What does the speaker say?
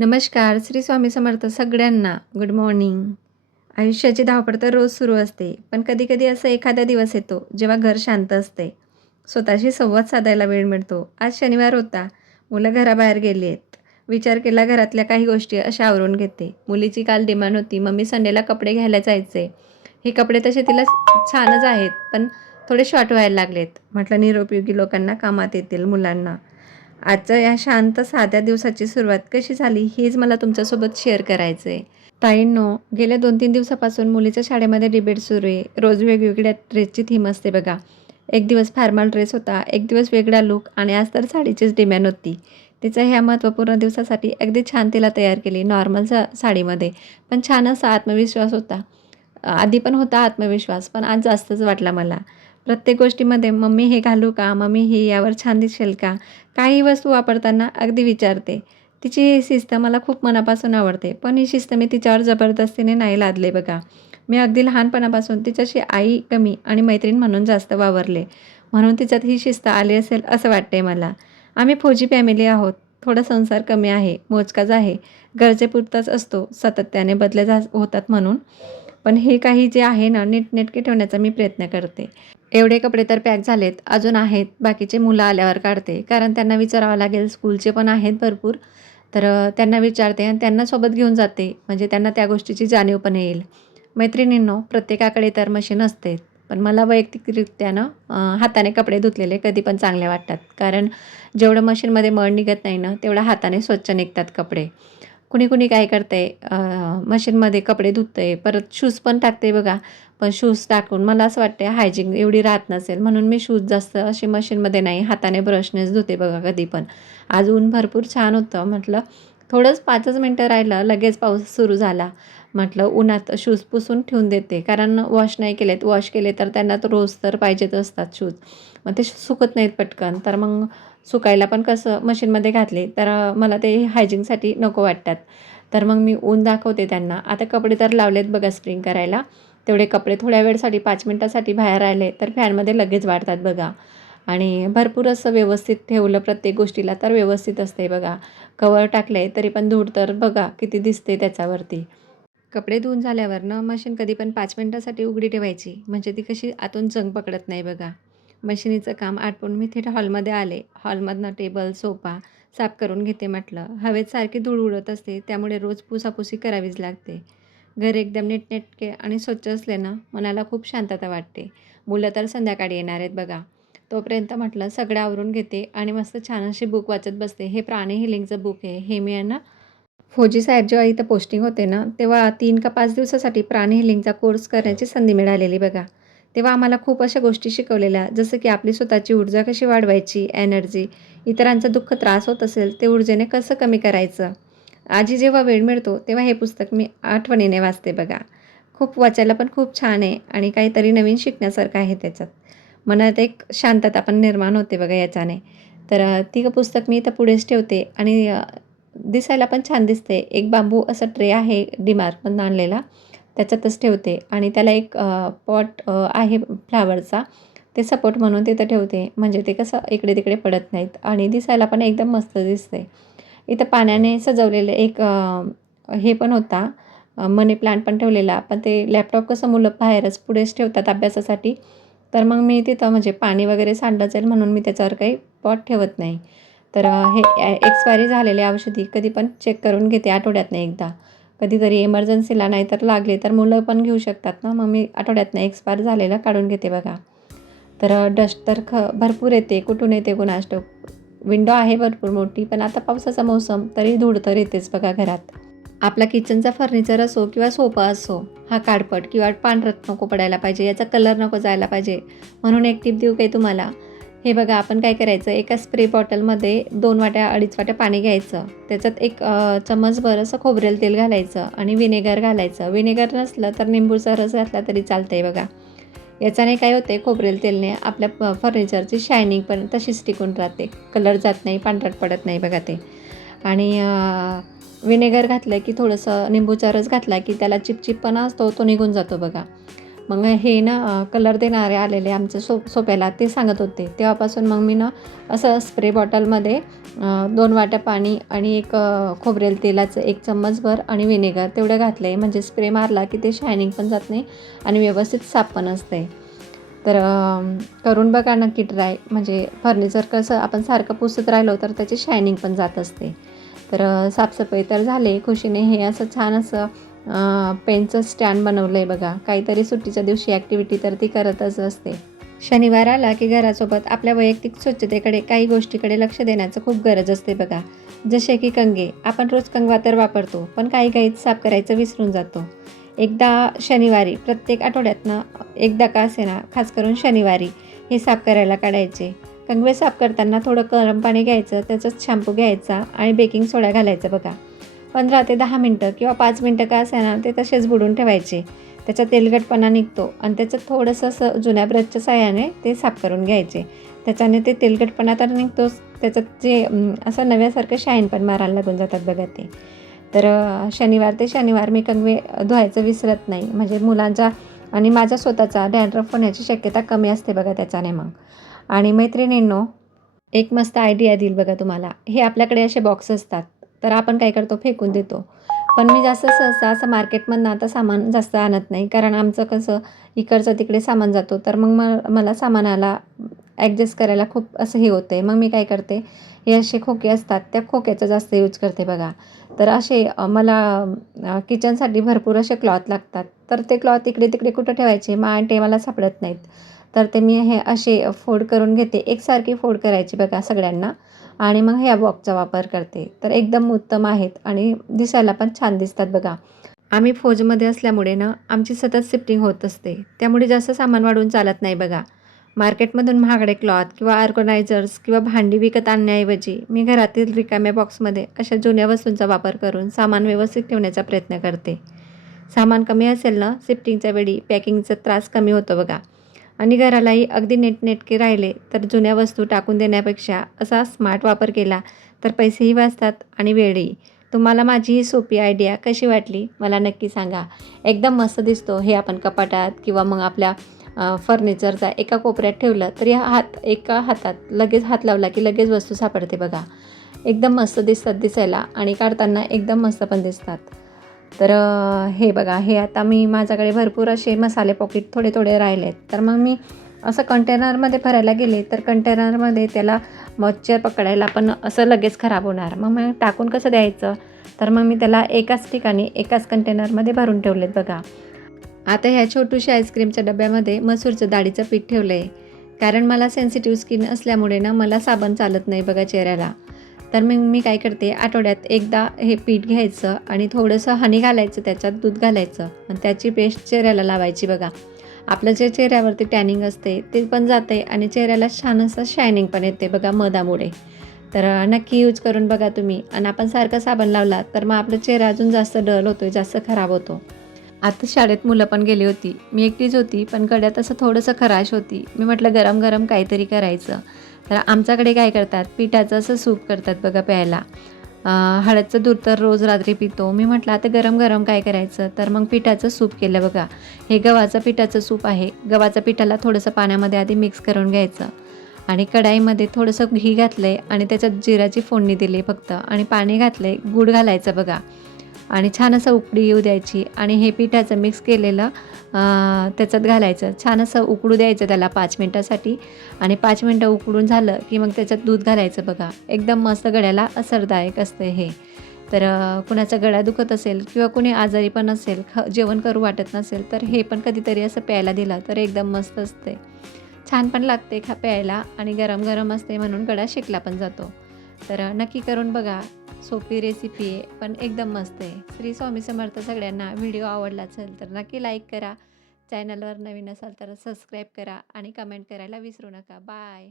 नमस्कार. श्री स्वामी समर्थ सगळ्यांना. Good morning. आयुष्याची धावपळ तर रोज सुरू असते, पण कधी-कधी असा एखादा दिवस येतो, जेव्हा घर शांत असते. स्वतःशी संवाद साधायला वेळ मिळतो. आज शनिवार होता. मुलं घराबाहेर गेली आहेत. विचार केला घरातल्या काही गोष्टी अशा आवरून घेते. मुलीची काल डिमांड होती, "मम्मी संडेला कपडे घ्यायला जायचे." हे कपडे तसे तिला छानच आहेत, पण थोडे शॉर्ट व्हायला लागलेत. म्हटलं निरुपयोगी लोकांना कामात येतील मुलांना. आजच्या या शांत साध्या दिवसाची सुरुवात कशी झाली हेच मला तुमच्यासोबत शेअर करायचं आहे. ताईंनो, गेल्या 2-3 दिवसापासून मुलीच्या शाळेमध्ये डिबेट सुरू आहे. रोज वेगवेगळ्या ड्रेसची थीम असते बघा. एक दिवस फॉर्मल ड्रेस होता, एक दिवस वेगळा लूक आणि आज तर साडीचीच डिमांड होती. तिचं ह्या महत्त्वपूर्ण दिवसासाठी अगदी छान तिला तयार केली नॉर्मल साडीमध्ये. पण छान असा आत्मविश्वास होता. आधी पण होता आत्मविश्वास, पण आज जास्तच वाटला मला. प्रत्येक गोष्टीमध्ये मम्मी हे घालू का? मम्मी हे यावर छान दिसेल का? काही वस्तू वापरताना अगदी विचारते. तिची ही शिस्त मला खूप मनापासून आवडते. पण ही शिस्त मी तिच्यावर जबरदस्तीने नाही लादले बघा. मी अगदी लहानपणापासून तिच्याशी आई कमी आणि मैत्रीण म्हणून जास्त वावरले. म्हणून तिच्यात ही शिस्त आली असेल असं वाटतंय मला. आम्ही फौजी फॅमिली आहोत. थोडा संसार कमी आहे, मोजकाच आहे. गरजेपुरताच असतो, सातत्याने होतात म्हणून. पण हे काही जे आहे ना, नीटनेटके ठेवण्याचा मी प्रयत्न करते. एवढे कपडे तर पॅक झालेत, अजून आहेत. बाकीचे मुलं आल्यावर काढते. कारण त्यांना विचारावं लागेल, स्कूलचे पण आहेत भरपूर. तर त्यांना विचारते आणि त्यांना सोबत घेऊन जाते. म्हणजे त्यांना त्या गोष्टीची जाणीव पण येईल. मैत्रिणींनो, प्रत्येकाकडे तर मशीन असते. पण मला वैयक्तिकरित्या ना हाताने कपडे धुतलेले कधी पण चांगले वाटतात. कारण जेवढं मशीनमध्ये मळ निघत नाही ना, तेवढं हाताने स्वच्छ निघतात कपडे. कुणी-कुणी काय करतंय मशीनमध्ये कपडे धुतंय, परत शूज पण टाकते बघा. पण शूज टाकून मला असं वाटतं हायजीन एवढी राहत नसेल, म्हणून मी शूज जास्त अशी मशीनमध्ये नाही, हाताने ब्रशनेच धुते बघा कधी पण. आज ऊन भरपूर छान होतं. म्हटलं थोडंच 5च मिनटं राहिलं, लगेच पाऊस सुरू झाला. म्हटलं उन्हात शूज पुसून ठेवून देते, कारण वॉश नाही केलेत. वॉश केले तर त्यांना तर रोज तर पाहिजेच असतात शूज. मग ते सुकत नाहीत पटकन. तर मग सुकायला पण कसं मशीनमध्ये घातले तर मला ते हायजीनसाठी नको वाटतात. तर मग मी ऊन दाखवते त्यांना. आता कपडे तर लावलेत बघा स्प्रिंग करायला. तेवढे कपडे थोड्या वेळसाठी 5 मिनिटासाठी बाहेर राहिले तर फॅनमध्ये लगेच वाळतात बघा. आणि भरपूर असं व्यवस्थित ठेवलं प्रत्येक गोष्टीला तर व्यवस्थित असते बघा. कवर टाकले तरी पण धूळ तर बघा किती दिसते त्याच्यावरती. कपडे धुवून झाल्यावर ना मशीन कधी पण 5 मिनिटासाठी उघडी ठेवायची. म्हणजे ती कशी आतून जंग पकडत नाही बघा. मशिनीचं काम आटपून मी थेट हॉलमध्ये आले. हॉलमधनं टेबल, सोफा साफ करून घेते म्हटलं. हवेत सारखी धूळ उडत असते, त्यामुळे रोज पुसापुसी करावीच लागते. घर एकदम नीटनेटके आणि स्वच्छ असले ना, मनाला खूप शांतता वाटते. मुलं तर संध्याकाळी येणार आहेत बघा. तोपर्यंत म्हटलं सगळं आवरून घेते आणि मस्त छान अशी बुक वाचत बसते. हे प्राणी हिलिंगचं बुक आहे. हे मी आहे ना फौजी साहेब जेव्हा इथं पोस्टिंग होते ना, तेव्हा 3 का 5 दिवसासाठी प्राणी हिलिंगचा कोर्स करण्याची संधी मिळालेली बघा. तेव्हा आम्हाला खूप अशा गोष्टी शिकवलेल्या, जसं की आपली स्वतःची ऊर्जा कशी वाढवायची, एनर्जी, इतरांचं दुःख त्रास होत असेल, ते ऊर्जेने कसं कमी करायचं. आजी जेव्हा वेळ मिळतो, तेव्हा हे पुस्तक मी आठवणीने वाचते बघा. खूप वाचायला पण खूप छान आहे आणि काहीतरी नवीन शिकण्यासारखं आहे त्याच्यात. मनात एक शांतता पण निर्माण होते बघा याच्याने. तर ती पुस्तक मी इथं पुढेच ठेवते आणि दिसायला पण छान दिसते. एक बांबू असा ट्रे आहे डीमार्टमधून आणलेला, त्याच्यातच ठेवते आणि त्याला एक पॉट आहे फ्लॉवरचा, ते सपोर्ट म्हणून तिथं ठेवते. म्हणजे ते कसं इकडे-तिकडे पडत नाहीत आणि दिसायला पण एकदम मस्त दिसते. इथं पाण्याने सजवलेलं एक हे पण होता, मनी प्लांट पण ठेवलेला. पण ते लॅपटॉप कसं मुलं बाहेरच पुढेच ठेवतात अभ्यासासाठी, तर मग मी तिथं म्हणजे पाणी वगैरे सांडलं जाईल म्हणून मी त्याच्यावर काही पॉट ठेवत नाही. तर हे एक्सपायरी झालेले औषधी कधी पण चेक करून घेते आठवड्यातनं एकदा. कधीतरी इमर्जन्सीला नाही तर लागले तर मुलं पण घेऊ शकतात ना, मग मी आठवड्यातनं एक्सपायर झालेलं काढून घेते बघा. तर डस्ट तर भरपूर येते. कुठून येते कुणास ठाऊक. विंडो आहे भरपूर मोठी, पण आता पावसाचा मोसम तरी धूळ तर येतेच बघा घरात. आपला किचनचा फर्निचर असो किंवा सोफा असो, हा काळपट किंवा पांढरट नको पडायला पाहिजे, याचा कलर नको जायला पाहिजे. म्हणून एक टिप देऊ काय तुम्हाला? हे बघा आपण काय करायचं, एका स्प्रे बॉटलमध्ये 2 वाट्या 2.5 वाट्या पाणी घ्यायचं. त्याच्यात एक चमचभर असं खोबरेल तेल घालायचं आणि व्हिनेगर घालायचं. व्हिनेगर नसलं तर निंबूचा रस घातला तरी चालतंय बघा. याच्याने काय होते, खोबरेल तेलने आपल्या फर्निचरची शायनिंग पण तशीच टिकून राहते. कलर जात नाही, पांढरट पडत नाही बघा ते. आणि व्हिनेगर घातलं की थोडंसं निंबूचा रस घातला की त्याला चिपचिपपणा असतो तो निघून जातो बघा. मग हे ना कलर देणारे आलेले आमच्या सोप्याला ते सांगत होते. तेव्हापासून मग मी ना असं स्प्रे बॉटलमध्ये 2 वाट्या पाणी आणि एक खोबरेल तेलाचं 1 चम्मचभर आणि व्हिनेगर तेवढं घातलं आहे. म्हणजे स्प्रे मारला की ते शायनिंग पण जात नाही आणि व्यवस्थित साफ पण असते. तर करून बघा नक्की ट्राय. म्हणजे फर्निचर कसं आपण सारखं पुसत राहिलो तर त्याची शायनिंग पण जात असते. तर साफसफाई तर झाली खुशीने. हे असं छान असं पेनचं स्टँड बनवलं आहे बघा. काहीतरी सुट्टीच्या दिवशी ॲक्टिव्हिटी तर ती करतच असते. शनिवार आला की घरासोबत आपल्या वैयक्तिक स्वच्छतेकडे काही गोष्टीकडे लक्ष देण्याचं खूप गरज असते बघा. जसे की कंगे. आपण रोज कंगवा तर वापरतो, पण काही साफ करायचं विसरून जातो. एकदा शनिवारी प्रत्येक आठवड्यातनं एकदा का असेना, खास करून शनिवारी हे साफ करायला काढायचे. कंगवे साफ करताना थोडं गरम पाणी घ्यायचं, त्याच्यात शॅम्पू घ्यायचा आणि बेकिंग सोडा घालायचा बघा. 15 ते 10 मिनटं किंवा 5 मिनटं का असेना ते तसेच बुडवून ठेवायचे. त्याचा तेलकटपणा निघतो आणि त्याच्यात थोडंसं असं जुन्या ब्रशच्या साहाय्याने ते साफ करून घ्यायचे. त्याच्याने ते तेलकटपणा तर निघतोच, त्याच्यात जे असं नव्यासारखं शाईन पण मारायला लागून जातात बघा ते. तर शनिवार ते शनिवार मी कंगवे धुवायचं विसरत नाही. म्हणजे मुलांचा आणि माझा स्वतःचा डॅन्ड्रफ होण्याची शक्यता कमी असते बघा त्याच्याने मग. आणि मैत्रिणींनो, एक मस्त आयडिया देईल बघा तुम्हाला. हे आपल्याकडे असे बॉक्स असतात, तर आपण काय करतो फेकून देतो. पण मी जास्त सहसा असं मार्केटमधनं आता सामान जास्त आणत नाही. कारण आमचं कसं इकडचं तिकडे सामान जातो, तर मग मला सामानाला ॲडजस्ट करायला खूप असं हे होतं आहे. मग मी काय करते, हे असे खोके असतात, त्या खोक्याचा जास्त यूज करते बघा. तर असे मला किचनसाठी भरपूर असे क्लॉथ लागतात. तर ते क्लॉथ इकडे-तिकडे कुठं ठेवायचे ते मला सापडत नाहीत. तर ते मी हे असे फोल्ड करून घेते. एकसारखी फोल्ड करायची बघा सगळ्यांना आणि मग ह्या बॉक्सचा वापर करते. तर एकदम उत्तम आहेत आणि दिसायला पण छान दिसतात बघा. आम्ही फौजमध्ये असल्यामुळे ना आमची सतत शिफ्टिंग होत असते. त्यामुळे जास्त सामान वाढवून चालत नाही बघा. मार्केटमधून महागडे क्लॉथ किंवा ऑर्गनायझर्स किंवा भांडी विकत आणण्याऐवजी मी घरातील रिकाम्या बॉक्समध्ये अशा जुन्या वस्तूंचा वापर करून सामान व्यवस्थित ठेवण्याचा प्रयत्न करते. सामान कमी असेल ना, शिफ्टिंगच्या वेळी पॅकिंगचा त्रास कमी होतो बघा. आणि घरालाही अगदी नीटनेटके राहिले तर जुन्या वस्तू टाकून देण्यापेक्षा असा स्मार्ट वापर केला तर पैसेही वाचतात आणि वेळही. तुम्हाला माझी ही सोपी आयडिया कशी वाटली मला नक्की सांगा. एकदम मस्त दिसतो. हे आपण कपाटात किंवा मग आपल्या फर्निचरचा एका कोपऱ्यात ठेवलं तरी एका हातात लगेच हात लावला की लगेच वस्तू सापडते बघा. एकदम मस्त दिसतात दिसायला आणि काढताना एकदम मस्त पण दिसतात. तर हे बघा, हे आता माझ्याकडे भरपूर असे मसाले पॉकेट थोडे राहिले आहेत. तर मग मी असं कंटेनरमध्ये भरायला गेले तर कंटेनरमध्ये त्याला मॉइश्चर पकडायला पण असं लगेच खराब होणार. मग मी टाकून कसं द्यायचं? तर मग मी त्याला एकाच ठिकाणी एकाच कंटेनरमध्ये भरून ठेवलेत बघा. आता ह्या छोटूशा आईस्क्रीमच्या डब्यामध्ये मसूरचं डाळीचं पीठ ठेवलं आहे. कारण मला सेन्सिटिव्ह स्किन असल्यामुळे ना मला साबण चालत नाही बघा चेहऱ्याला. तर मग मी काय करते, आठवड्यात एकदा हे पीठ घ्यायचं आणि थोडंसं हनी घालायचं, त्याच्यात दूध घालायचं आणि त्याची पेस्ट चेहऱ्याला लावायची बघा. आपलं जे चेहऱ्यावरती टॅनिंग असते ते पण जाते आणि चेहऱ्याला छान असं शायनिंग पण येते बघा मधामुळे. तर नक्की यूज करून बघा तुम्ही. आणि आपण सारखं साबण लावला तर मग आपला चेहरा अजून जास्त डल होतो, जास्त खराब होतो. आता शाळेत मुलं पण गेली होती. मी एकटीच होती, पण गळ्यात असं थोडंसं खराश होती. मी म्हटलं गरम-गरम काहीतरी करायचं. तर आमच्याकडे काय करतात, पिठाचं असं सूप करतात बघा प्यायला. हळदचं दूध तर रोज रात्री पितो. मी म्हटलं आता गरम-गरम काय करायचं, तर मग पिठाचं सूप केलं बघा. हे गव्हाचं पिठाचं सूप आहे. गव्हाच्या पिठाला थोडंसं पाण्यामध्ये आधी मिक्स करून घ्यायचं आणि कढाईमध्ये थोडंसं घी घातलं आहे आणि त्याच्यात जिऱ्याची फोडणी दिली फक्त आणि पाणी घातलं आहे, गूळ घालायचं बघा आणि छान असं उकळी येऊ द्यायची आणि हे पिठाचं मिक्स केलेलं त्याच्यात घालायचं. छान असं उकळू द्यायचं त्याला 5 मिनटासाठी आणि 5 मिनटं उकळून झालं की मग त्याच्यात दूध घालायचं बघा. एकदम मस्त गळ्याला असरदायक असते हे. तर कुणाचा गळा दुखत असेल किंवा कुणी आजारी पण असेल, जेवण करू वाटत नसेल, तर हे पण कधीतरी असं प्यायला दिलं तर एकदम मस्त असते. छान पण लागते प्यायला आणि गरम-गरम असते म्हणून गळा शेकला पण जातो. तर नक्की करून बघा. सोपी रेसिपी आहे पण एकदम मस्त आहे. श्री स्वामी समर्थ सगळ्यांना. व्हिडिओ आवडला असेल तर नक्की लाईक करा. चॅनलवर नवीन असाल तर सबस्क्राईब करा आणि कमेंट करायला विसरू नका. बाय.